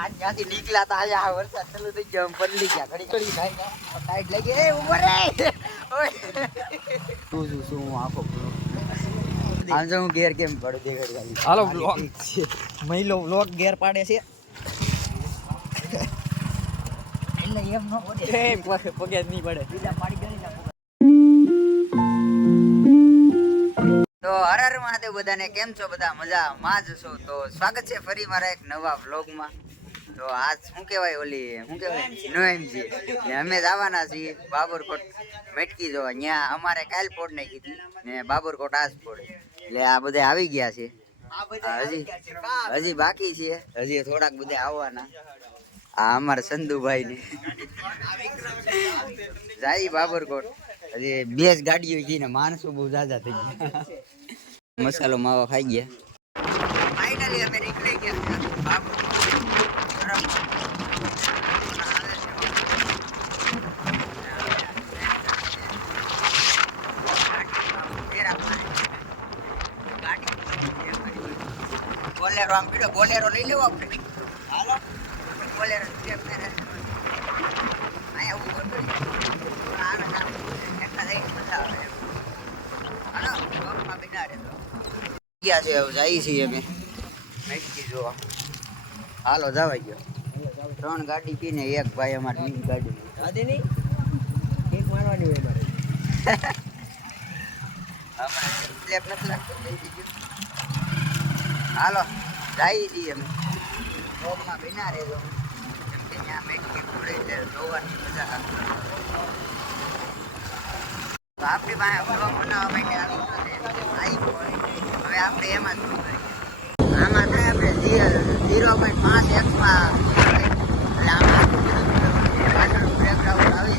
આજ ત્યાંથી નીકળ્યા તા આજે આ વરસાદ ચાલુ થઈ ગયો પલળી ગયા ઘડી ઘડી ખાઈ ટાઈટ લાગી એ ઉભો રે ઓય શું હું આખો આમ જો હું ગેર કેમ પડું દેખાડી ખાલી હાલો બ્લોગ છે મહિલો બ્લોગ ગેર પાડે છે એટલે એમ ન પડે એમ પગે જ નહીં પડે બીજા પાડી ગઈ તો હર હર મહાદેવ બધાને કેમ છો બધા મજામાં જ છો તો સ્વાગત છે ફરી મારા એક નવા વ્લોગમાં તો આજ શું કહેવાય ઓલી શું કહેવાય નોએમજી ને અમે જવાના છીએ બાબરકોટ મેટકી જોવા ત્યાં અમારે કાલ પોડ નાખી હતી ને બાબરકોટ આજ પોડ એટલે આ બધા આવી ગયા છે હજી બાકી છે હજી થોડાક બધા આવવાના આ અમારા સંધુભાઈ ને જાય બાબરકોટ હજી 2 ગાડીઓ ગઈ ને માણસો બહુ જાજા થઈ ગયા મસાલો માવો ખાઈ ગયા ફાઇનલી અમે નીકળી ગયા બાબરકોટ બોલેરો આમ પીડો બોલેરો લઈ લેવો આપણે હાલો બોલેરો સ્ટેપ મેરે આયા ઉપર કરી આનો નામ એટલા લઈ મજા આવે હાલો ગોપમાં બિના રે તો ગયા છે હવે જઈ છીએ અમે મેટકી જોવા હાલો જવાઈ ગયો 3 ગાડી પીને એક ભાઈ અમારી બીજી ગાડી આદે નહીં એક મારવાની હોય મારે અમારે સ્લેપ નથી લાગતો હાલો જઈએ છીએ અમે રોગમાં બિના રહેજો કેમ કે ત્યાં મેટકી પડે એટલે જોવાની મજા આવે તો આપણી પાસે બ્લોગ બનાવવા માટે આવી હવે આપણે એમાં જ કરીએ આમાં થાય આપણે 0.5 એક્સમાં એટલે આમાં પાછળનું બ્રેકગ્રાઉન્ડ આવી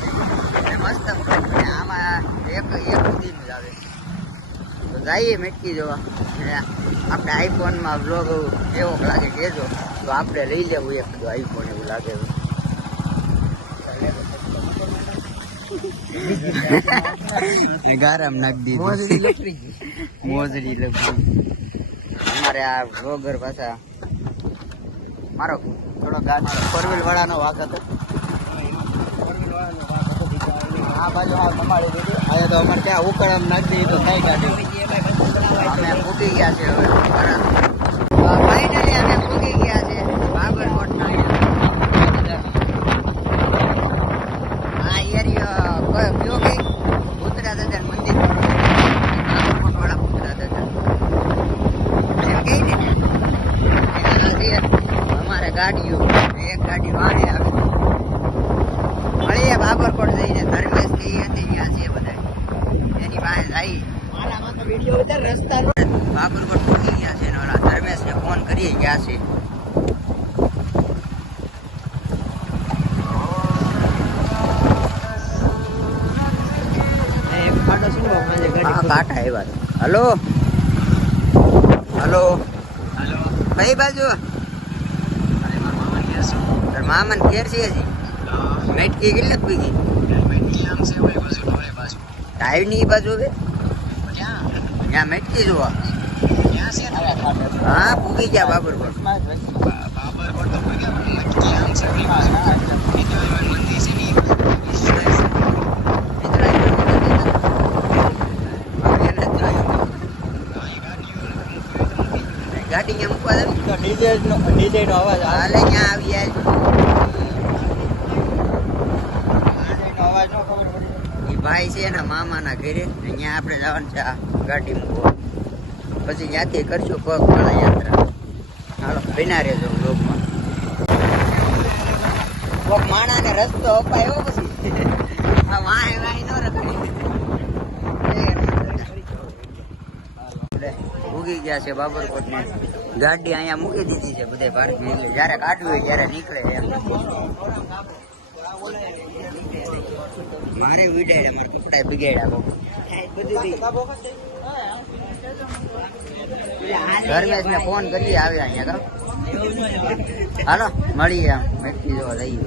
જાય મસ્ત આમાં એક સુધીનું જ આવે તો જઈએ મેટકી જોવા આપણે આઈફોનમાં બ્લોગ એવો લાગે કહેજો તો આપણે લઈ લેવું એક બધું આઈફોન એવું લાગે ગારામ નાખી દીધી મોજડી લખી અમારે આ બ્લોગર પાછા મારો થોડો ગાડી 4 વાળાનો વાક હતો આ બાજુ આ સંભાળી દીધી હવે તો અમારે ત્યાં ઉકળામ નાખી દીધી તો થાય ગાડી અમે ફૂટી ગયા છે હવે ફાઇનલી અમે ફૂટી ગયા છે બાબરકોટ આ એરિયો કયો કઈ ઉતરા દાદા મંદિર બાબરકોટ વાળા ઉતરા દાદા એમ કઈ ને અમારે ગાડીઓ એક ગાડી વાળે આવે મળીએ બાબરકોટ જઈને ધર્મેશ થી ત્યાં છે બધા એની પાસે જઈ બાબરકોટ પહોંચી ગયા છે ને ધર્મેશ ને ફોન કરી ગયા છે હલો હલો કઈ બાજુ તાર મામા ને ઘેર છે હજી મેટકી કેટલી પીગી ટાઈમ ની બાજુ હવે ત્યાં મેટકી જોવા હા પૂગી ગયા બાબરકોટ ગાડી ક્યાં મૂકવા દે ડીજે નો અવાજ હાલે ક્યાં આવી જાય એ ભાઈ છે એના મામાના ઘરે અહીંયા આપણે જવાનું છે આ ગાડી મૂકવા પછી ત્યાંથી કરશું પગપાળા યાત્રા હાલો બિના રહેજો લોકમાં કોક માણાને રસ્તો અપાયો પછી આ વાહે વાહે ન રખાય ઉગી ગયા છે બાબરકોટની ગાડી અહીંયા મૂકી દીધી છે બધે પાર્કિંગ એટલે જયારે કાઢવી હોય ત્યારે નીકળે એમ મારે વિડાડ્યા મારે કપડા બિગાડ્યા ધર્મેશ ને ફોન કરીએ આવ્યા અહીંયા હાલો મળીએ આમ મેટકી જોવા જઈએ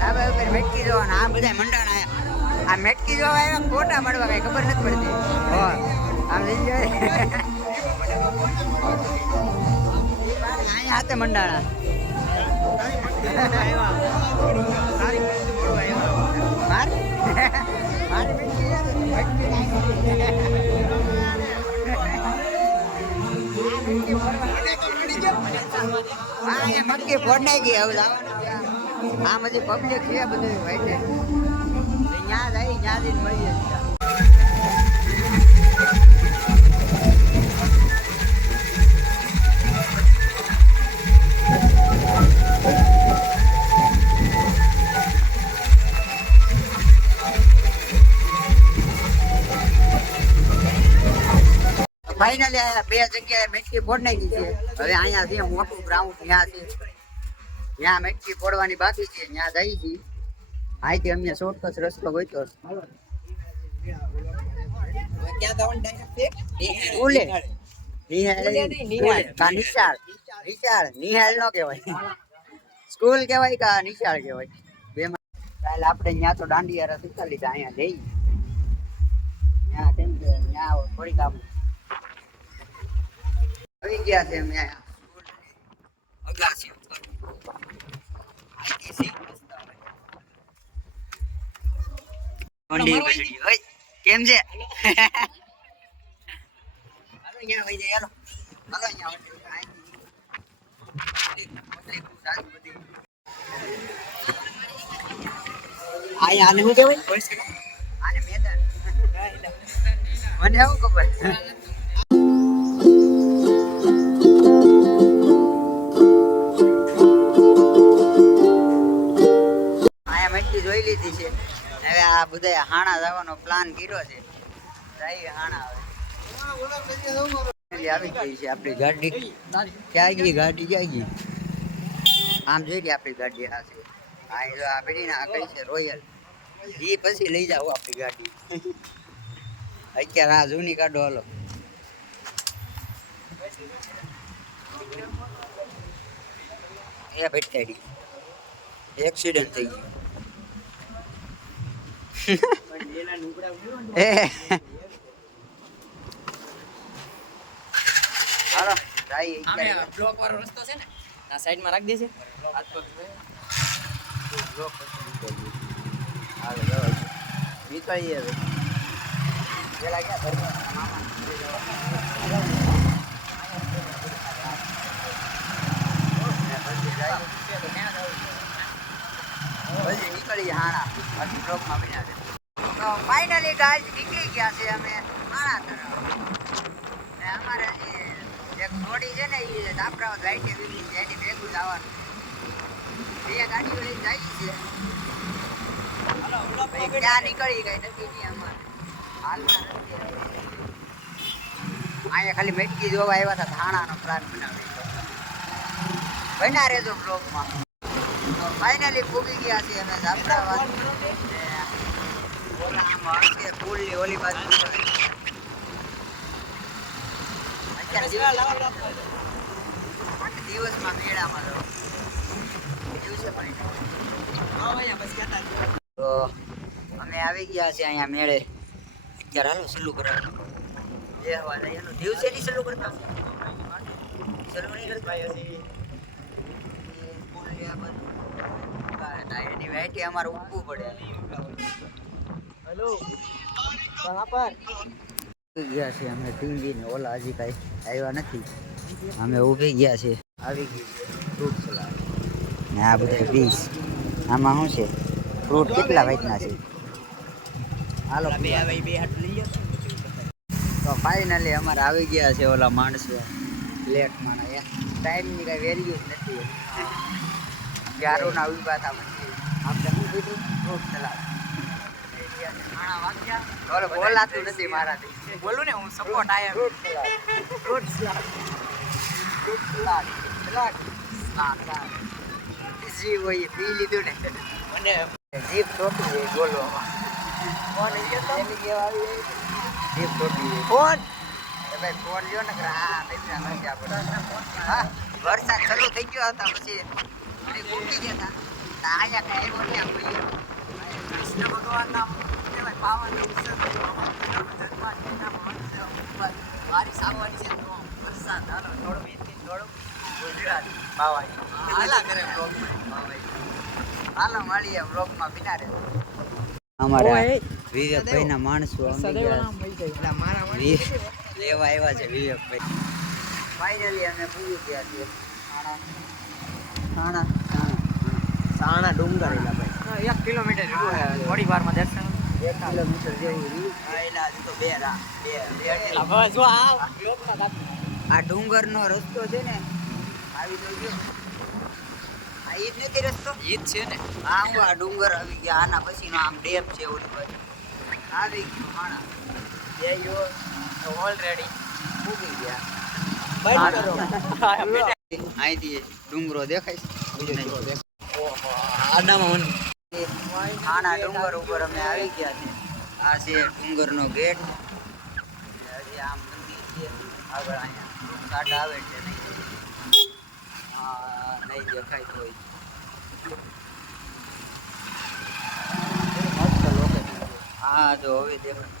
ધાબા ઉપર મેટકી જોવાના આ બધા મંડાણ આયા આ મેટકી જોવા આવ્યા ફોટા પાડવા કઈ ખબર નથી પડતી આમ લઈ જાય અહીંયા હાથે મંડાણા માર મટકી ફોડ નાખી હવે લાવવાનું આમ હજી પબ્લિક છે બધું ભાઈ છે ત્યાં જાય ત્યાં જઈને મળીએ ફાઇનલી આયા બે જગ્યાએ મેટકી ફોડ નાખી છે હવે અહીંયા છે મોટું ગ્રાઉન્ડ ત્યાં છે ત્યાં મેટકી ફોડવાની બાકી છે ત્યાં જઈ છીએ અહીંથી અમને શોર્ટકટ રસ્તો ગોઈતો નિહાળ નો કહેવાય સ્કૂલ કહેવાય કે નિશાળ કહેવાય બે કાલે આપણે ત્યાં તો દાંડિયા રસ શીખા લીધા અહીંયા જઈ ત્યાં કેમ કે ત્યાં થોડીક આમ આવી ગયા છે અમે અગાસી કેમ છે આને શું કેવાય આને મેદાન મને એવું ખબર જોઈ લીધી છે હવે આ બધા હાણા જવાનો પ્લાન કર્યો છે જાય હાણા હવે આવી ગઈ છે આપણી ગાડી ક્યાં ગઈ ગાડી ક્યાં ગઈ આમ જોઈ ગઈ આપણી ગાડી આ છે આ પેઢીને આ કઈ છે રોયલ એ પછી લઈ જાવ આપણી ગાડી અત્યારે આ જૂની કાઢો હાલો એ ભટકાડી એક્સિડન્ટ થઈ ગયું હાલો જાય બ્લોક વાળો રસ્તો છે ને આ સાઈડ માં રાખી દે છે હાથ પગ બ્લોક હાલો જવા નીકળીએ હવે પેલા ક્યાં પછી નીકળી હાણા બાકી બ્લોકમાં બન્યા છે તો ફાઇનલી ગાઈસ નીકળી ગયા છે અમે હાણા તરફ ને અમારે હજી એક થોડી છે ને એ દાપરાવત લાઈટે વીલી છે એની ભેગું જવાનું બે ગાડીઓ લઈને જાય છે ક્યાં નીકળી ગઈ નથી નહીં અમારે હાલમાં નથી અહીંયા ખાલી મેટકી જોવા આવ્યા હતા થાણાનો પ્લાન બનાવી બના રહેજો બ્લોકમાં ફાઇનલી પૂગી ગયા છે અમે જાફરાબાદ પુલની ઓલી બાજુ દિવસમાં મેળામાં દિવસે તો અમે આવી ગયા છે અહીંયા મેળે અત્યારે હાલો સલું કરવા જે હવા જાય એનું દિવસે નહીં સલું કરતા સલું નહીં કરતા એની વાઈટી અમારે ઉભવું પડે હેલો ગયા છે અમે ટીંગીને ઓલા હજી કાંઈ આવ્યા નથી અમે ઊભી ગયા છે આવી ગઈ ફ્રૂટ સલાડ ને આ બધા પીસ આમાં શું છે ફ્રૂટ કેટલા વાઈટના છે હાલો બે હાથ લઈ તો ફાઇનલી અમારે આવી ગયા છે ઓલા માણસો લેટ માણા ટાઈમની કાંઈ વેલ્યુ જ નથી ક્યારો ના ઉભા હતા પછી આપણે શું કીધું ફ્રૂટ સલાડ ઓલો બોલાતું નથી મારાથી. બોલું ને હું સપોર્ટ આયા fruit salad. Fruit salad. Salad. જી હોય એ પી લીધું ને. મને જીભ ટોપી જાય બોલવામાં. ફોન આવ્યો તો એની કેવા આવી જાય? જીભ ટોપી જાય. ફોન એ ભાઈ ફોન લ્યો ને કે હા પૈસા નથી આપણે. હા વરસાદ શરૂ થઈ ગયો હતા પછી અમે મૂકી જતા. આયા કઈ એવો ને આમ ભાઈ. કૃષ્ણ ભગવાનના કહેવાય પાવન અવસર બારીશ આવવાની છે તો વરસાદ હાલો થોડું વીજળી થોડું ગુજરાત બાવાની હાલા કરે હાલો મળીએ વ્લોગમાં બિના રહે. અમારા વિવેકભાઈ ના માણસો લેવા આવ્યા છે વિવેકભાઈ. ફાઇનલી અમે પૂરી ગયા છીએ સાણા ડુંગર એલા ભાઈ 1 કિલોમીટર જેટલું છે થોડી વારમાં દર્શન 1 કિલોમીટર જેવું રહ્યું. એલા હજુ તો બે બસ જો આ ડુંગરનો રસ્તો છે ને આવી તો ગયો. આ ઈ જ નથી રસ્તો. ઈદ છે ને હા હું આ ડુંગર આવી ગયા. આના પછીનો આમ ડેમ છે ઓલી બાજુ આવી ગયું માણા. એ યુ ઓલરેડી ઉગી ગયા. બંધ અહીંથી ડુંગરો દેખાય છે. આડામાં આના ડુંગર ઉપર અમે આવી ગયા છે. આ છે ડુંગરનો ગેટ. હજી આમ મંદિર છે આગળ. અહીંયા સાડા આવે છે નહીં દેખાય કોઈ. મસ્ત લોકેશન. હા જો હવે દેખાય.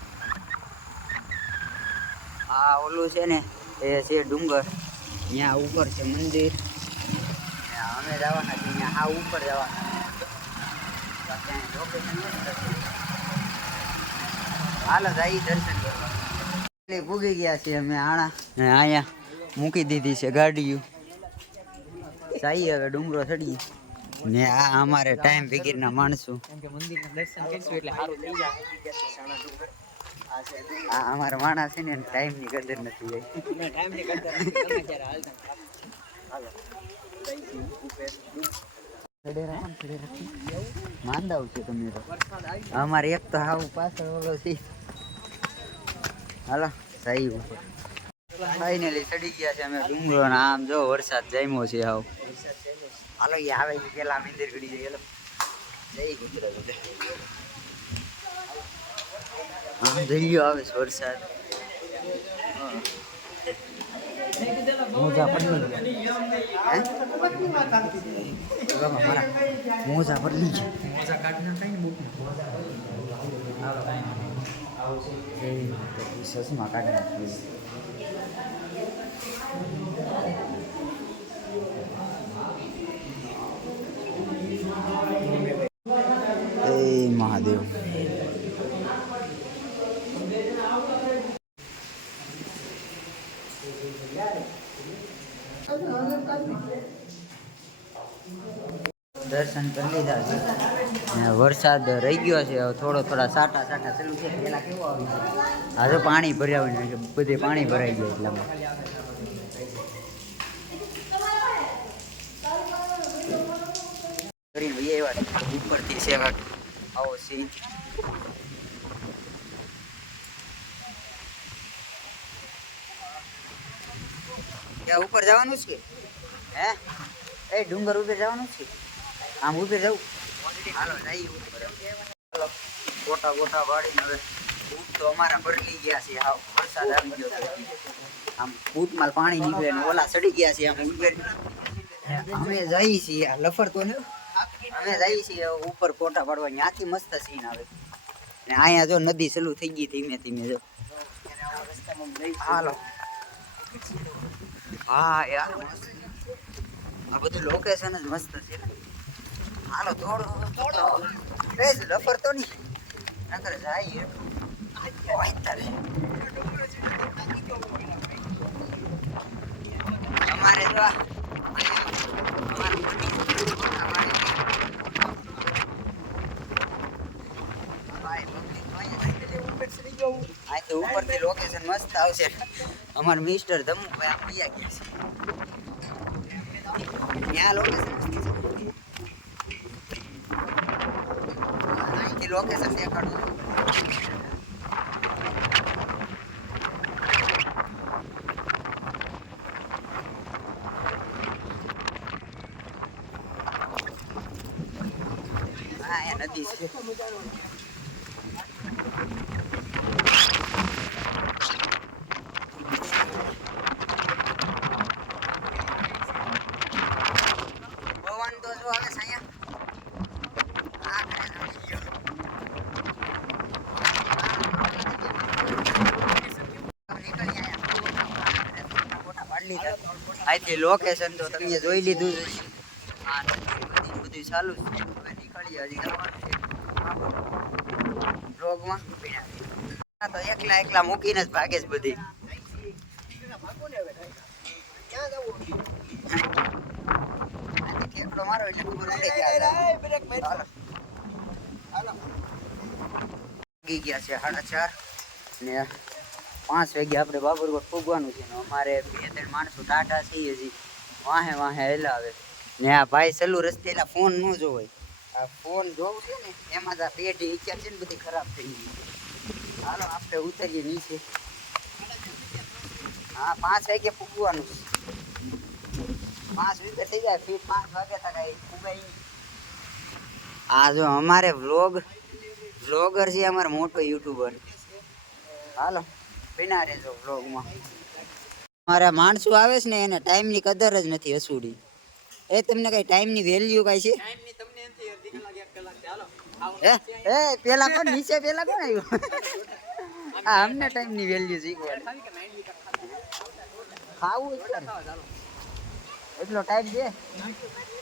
આ ઓલું છે ને એ છે ડુંગર. ત્યાં ઉપર છે મંદિર. અમે જવાના છીએ ત્યાં હા ઉપર જવાના. લોકેશન હાલો જઈ દર્શન કરવા. ભૂગી ગયા છીએ અમે આણા. અહીંયા મૂકી દીધી છે ગાડીઓ. જઈએ હવે ડુંગરો ચડીએ ને. આ અમારે ટાઈમ ફિકરના માણસો. કેમ કે મંદિરના દર્શન કરીશું એટલે સારું થઈ જાય આ અમારા માણસ છે ને ટાઈમની કદર નથી. ટાઈમની કરતા તમે ક્યારે હાલતા માંદાવ છે તમે તો. અમારે એક તો હાવ પાછળ ઓલો છે. હાલો સહી ઉપર ફાઇનલી ચડી ગયા છે અમે ડુંગરો. આમ જો વરસાદ જામ્યો છે હાવ. હાલો એ આવે છે પેલા મંદિર ગડી જાય. જય ગુજરાત. આમ જઈ ગયો આવે છે વરસાદ. મોજા પડી ગયા. મોજા પડી ગયા. મોજા કાઢી નાખાય ને બુકમાં સસમાં કાઢી નાખી. એ મહાદેવ. દર્શન કરી લીધા છે. વરસાદ રહી ગયો છે. હવે થોડા સાટા ચાલુ છે. પેલા કેવો આવી ગયો. આજે પાણી ભર્યા હોય ને બધે પાણી ભરાઈ ગયા એટલામાં. કરીને ઉપરથી છે આવો સીન. ક્યાં ઉપર જવાનું છે હે? એ ડુંગર ઉપર જવાનું છે. આમ ઉપર જવું. હાલો જઈએ ઉપર. હાલો ગોટા વાળીને હવે બૂટ તો અમારા ભરલી ગયા છે. હાવ વરસાદ આવી ગયો છે. આમ બૂટમાં પાણી નીકળે ને ઓલા ચડી ગયા છે. આમ ઉપર અમે જઈએ છીએ. લફર તો ને અમે જઈએ છીએ ઉપર ફોટા પાડવા. ત્યાંથી મસ્ત સીન આવે. ને અહીંયા જો નદી ચાલુ થઈ ગઈ ધીમે ધીમે જો. હાલો હા યાર આ બધું લોકેશન જ મસ્ત છે. હાલો થોડો એ લફર તો નહીં નકર જાય. અમારે તો ઉપરથી લોકેશન મસ્ત આવશે. અમારા મિસ્ટર ધમુભાઈ આમ ગયા છે. ત્યાં લોકેશન અહીંથી લોકેશન દેખાડું. હા અહીંયા નદી છે. પવન તો જો આવે છે અહીંયા. આખરે નડી ગયો. અહીંથી લોકેશન તો તમે જોઈ લીધું છે. હા બધું ચાલુ છે. હવે નીકળીએ હજી જવાનું છે બ્લોગમાં. તો એકલા મૂકીને જ ભાગે છે બધી. ઠેકડો મારો એટલે ખબર પડે કે વાગી ગયા છે 4:30 ને 5 વાગે આપણે બાબરકોટ પૂગવાનું છે. અમારે 2-3 માણસો ટાટા છે હજી વાહે હલાવે ને આ ભાઈ સલું રસ્તે એલા ફોન ન જોવાય. આ ફોન જોવું છે ને એમાં જ આ પેઢી વિચાર છે ને બધી ખરાબ થઈ ગઈ. હાલો આપણે ઉતરીએ નીચે. હા 5 વાગે પૂગવાનું છે. 5 વાગે થઈ જાય ફીટ 5 વાગે તક પૂગાઈ. આ જો અમારે વ્લોગર છે અમારો મોટો યુટ્યુબર. હાલો બિના રહેજો વ્લોગમાં. અમારા માણસો આવે છે ને એને ટાઈમની કદર જ નથી હસુડી. એ તમને કઈ ટાઈમની વેલ્યુ કઈ છે? એ પેલા કોણ નીચે પેલા કોણ આવ્યું? હા અમને ટાઈમની વેલ્યુ શીખવાડે. ખાવું એટલો ટાઈમ છે?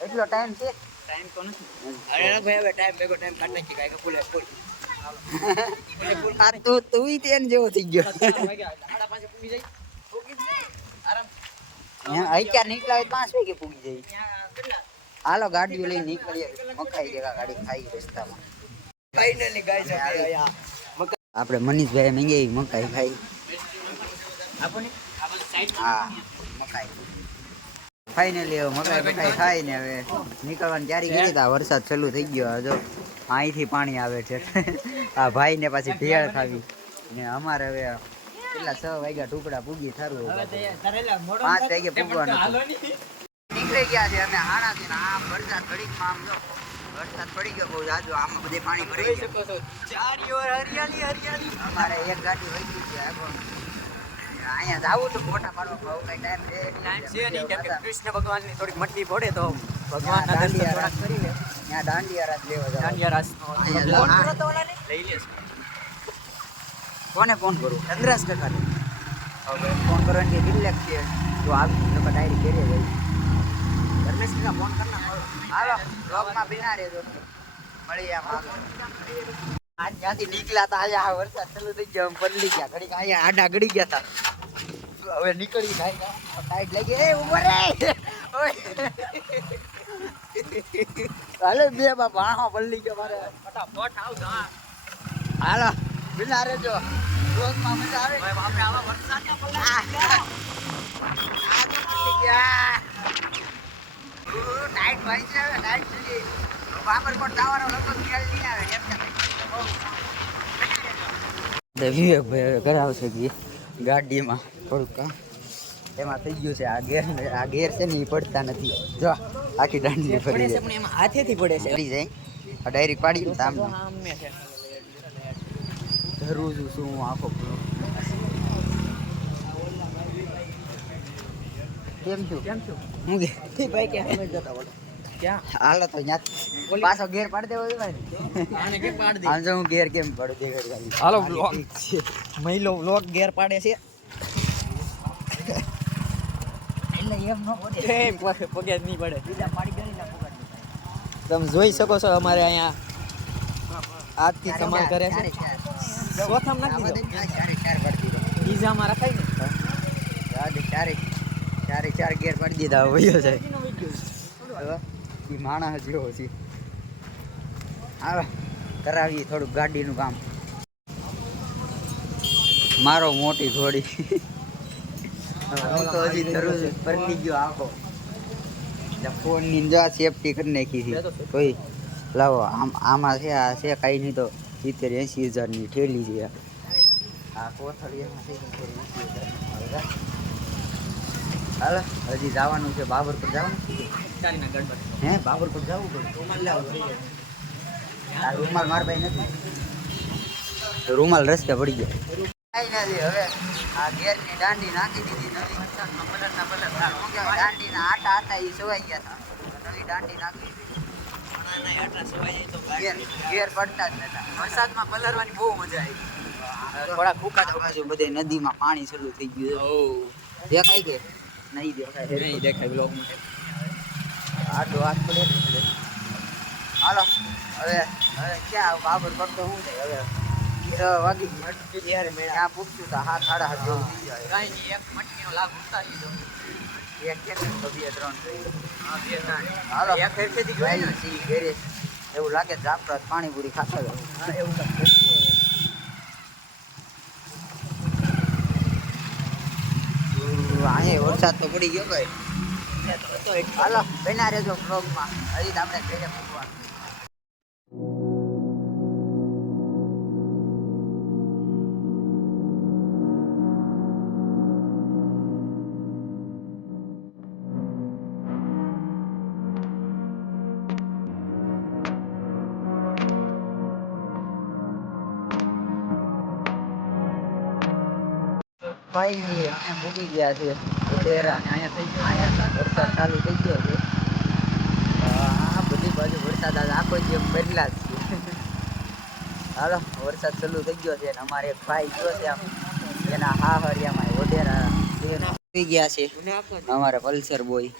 એટલો ટાઈમ છે? ટાઈમ તો નથી. અરે ભાઈ હવે ટાઈમ ભેગો ટાઈમ કાઢ નાખી કાંઈ ફૂલે ફૂલ. આ તું તેન જેવો થઈ ગયો. અત્યારે નીકળ્યા 5 વાગે પૂગી જાય. હાલો ગાડીઓ લઈને નીકળીએ. મકાઈ જેવા ગાડી ખાઈ રસ્તામાં. ફાઇનલી ગાઈસ આપણે મનીષભાઈ મંગાવી મકાઈ ખાઈ. હા મકાઈ ફાઇનલી હવે મકાઈ ખાઈને હવે નીકળવાની તૈયારી કરી. તા વરસાદ ચાલુ થઈ ગયો. જો અહીંથી પાણી આવે છે. આ ભાઈને પાછી ભેળ ખાવી ને અમારે હવે કેટલા 6 વાગ્યા ટુકડા પૂગી થારું 5 વાગે પૂગવાનું નીકળી ગયા છે અમે હાણાથી. આમ વરસાદ ઘડીકમાં આમ જો વરસાદ પડી ગયો બહુ જાજો. આમાં બધે પાણી ભરાઈ ગયું. હરિયાળી અમારે એક ગાડી વહી ગઈ છે. અહીંયા જાવું તો ફોટા પાડવા બહુ કઈ ટાઈમ છે નહીં કેમ કે કૃષ્ણ ભગવાનની થોડીક મટકી પડે તો ભગવાનના દર્શન થોડાક કરી લે. ત્યાં દાંડિયા રાસ લેવા જાવ. દાંડિયા રાસ લઈ લે. કોને ફોન કરું? ચંદ્રાસ કાકા હવે ફોન કરવાની કેટલાક છે તો આવી તો ડાયરી ઘેરે જાય. ધર્મેશ કાકા ફોન કરના. હાલો બ્લોગમાં બિના રહેજો. મળી આમ આગળ. આજ જ્યાંથી નીકળ્યા હતા આજે આ વરસાદ ચાલુ થઈ ગયો. બદલી ગયા ઘડીક અહીંયા આડા ગળી ગયા હતા. હવે નીકળી જાય ટાઈટ લાગી. એ ઉભો રે હાલે બે બાપા બદલી ગયો મારે. ફટાફટ આવ જા. હાલો બિના રહેજો. બ્લોગમાં મજા આવે. આપણે આવા વરસાદના પલ્લા ટાઈટ ભાઈ છે ટાઈટ સુધી બાબરકોટ જવાનો લગભગ ખ્યાલ નહીં આવે. વિવેકભાઈ કરાવશે કે ગાડીમાં થોડુંક કામ એમાં થઈ ગયું છે. આ ગેર છે ને એ પડતા નથી. જો આખી દાંડી ફરી જાય. એમાં હાથેથી પડે છે. ફરી જાય આ ડાયરેક્ટ પાડી સામે છે. ધરું છું શું હું આખો કેમ છું હું કે ભાઈ કે અમે જતા વળો ક્યાં હાલો તો ત્યાં પાછો ગેર પાડી દેવો જોઈએ. આને કે પાડ દે. આમ જો હું ગેર કેમ પાડું દેખાડ ખાલી. હાલો વ્લોગ મહિલો વ્લોગ ગેર પાડે છે એટલે એમ ન પડે. એ પગે જ નહીં પડે. બીજા પાડી ગઈ ને પકડ. તમે જોઈ શકો છો અમારે અહીંયા આજથી સમાલ કરે છે. ચોથામ નાખી દો. ચાર પાડી દીધો. બીજામાં રખાય ને ચારે ગેર પાડી દીધા વયો જાય. એ માણસ જેવો છે. હાલો કરાવીએ થોડુંક ગાડીનું કામ. મારો મોટી ઘોડી હું તો હજી ધરું પરથી ગયો આખો. ફોનની જા સેફટી કરી નાખી છે કોઈ લાવો આમાં છે આ છે કાંઈ નહીં તો 70-80 હજારની ઠેલી છે આ કોથળી એમાં થઈ ગઈ 80 હજાર. હાલો હજી જવાનું છે બાબરપુર જવાનું છે. ચાલીના ગડબડ હે બાબરપુર જવું પડે રૂમાલ લાવો આ રૂમાલ માર ભાઈ નથી રૂમાલ રસ્તે પડી ગયો કાંઈ નથી હવે આ ઘેરની દાંડી નાખી દીધી નવી દાંડીના આટા હતા એ સોવાઈ ગયા હતા નવી દાંડી નાખી ઘેર પડતા જ નતા વરસાદમાં પલરવાની બહુ મજા આવી થોડા ફૂકા બાજુ બધે નદીમાં પાણી શરૂ થઈ ગયું દેખાય કે નહીં દેખાય નહીં દેખાય બ્લોગમાં આટો હાથ પડે ને એટલે હાલો હવે ક્યાં બાબર કરતો શું થાય હવે 6 વાગી ત્યારે મેળા ત્યાં પૂછ્યું તો 7-7:30 જેવું થઈ જાય કાંઈ નહીં એક મટકીનો લાભ ઉતારી લીધો એક કે તો 2-3 થઈ હા બે ત્રણ હાલો એક ફેરફેરથી ગયો ને સી ઘેરે એવું લાગે જાફરાત પાણીપુરી ખાતા જાવ હા એવું કાંઈ અહીંયા વરસાદ તો પડી ગયો ભાઈ હાલો બના રહેજો બ્લોગમાં હજી તો આપણે ઘરે મૂકવાનું ભાઈ અમે મૂકી ગયા છે ઉતેરા અહીંયા વરસાદ ચાલુ થઈ ગયો છે આ બધી બાજુ વરસાદ આજે આખો જેમ બદલા જ છે હાલો વરસાદ ચાલુ થઈ ગયો છે અને અમારે એક ભાઈ ગયો છે આમ એના હાહરિયામાં વડેરા થઈ ગયા છે અમારા પલ્સર બોય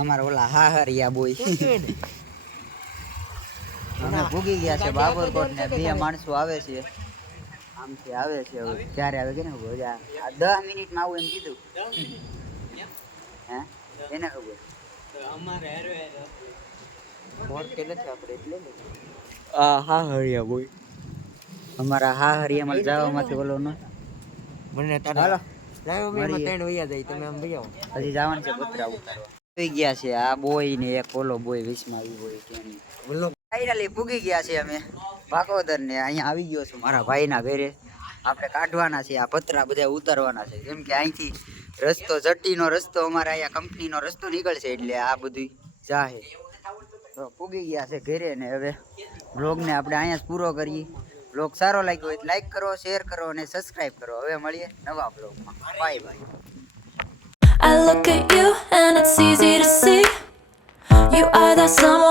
અમારા ઓલા હાહરિયા બોય અમે ભૂગી ગયા છે બાબરકોટ ને 2 માણસો આવે છે આમથી આવે છે હવે ક્યારે આવે કે ને ખબર આ 10 મિનિટમાં આવું એમ કીધું હે એને ખબર અમારે હેરો મોર કે નથી આપણે એટલે હા હરિયા બોય અમારા હાહરિયામાં જવામાંથી ઓલો ન મને હાલો લાવ્યો મેં મળીએ. 3 વૈયા જાય તમે આમ ભઈ આવો હજી જવાનું છે પતરા ઉતારવા થઈ ગયા છે આ બોય ને એક ઓલો બોય વિશમાં આવી બોય કેની બોલો ફાઇનલી પૂગી ગયા છે અમે ભાગોદર ને અહીંયા આવી ગયો છું મારા ભાઈના ઘરે આપણે કાઢવાના છે આ પતરા બધા ઉતારવાના છે કેમ કે અહીંથી રસ્તો જટીનો રસ્તો અમારા અહીંયા કંપનીનો રસ્તો નીકળશે એટલે આ બધું જાહે તો પૂગી ગયા છે ઘરે ને હવે બ્લોગને આપણે અહીંયા જ પૂરો કરીએ બ્લોગ સારો લાગ્યો હોય તો લાઈક કરો શેર કરો અને સબસ્ક્રાઈબ કરો હવે મળીએ નવા બ્લોગમાં bye bye I look at you and it's easy to see you are that someone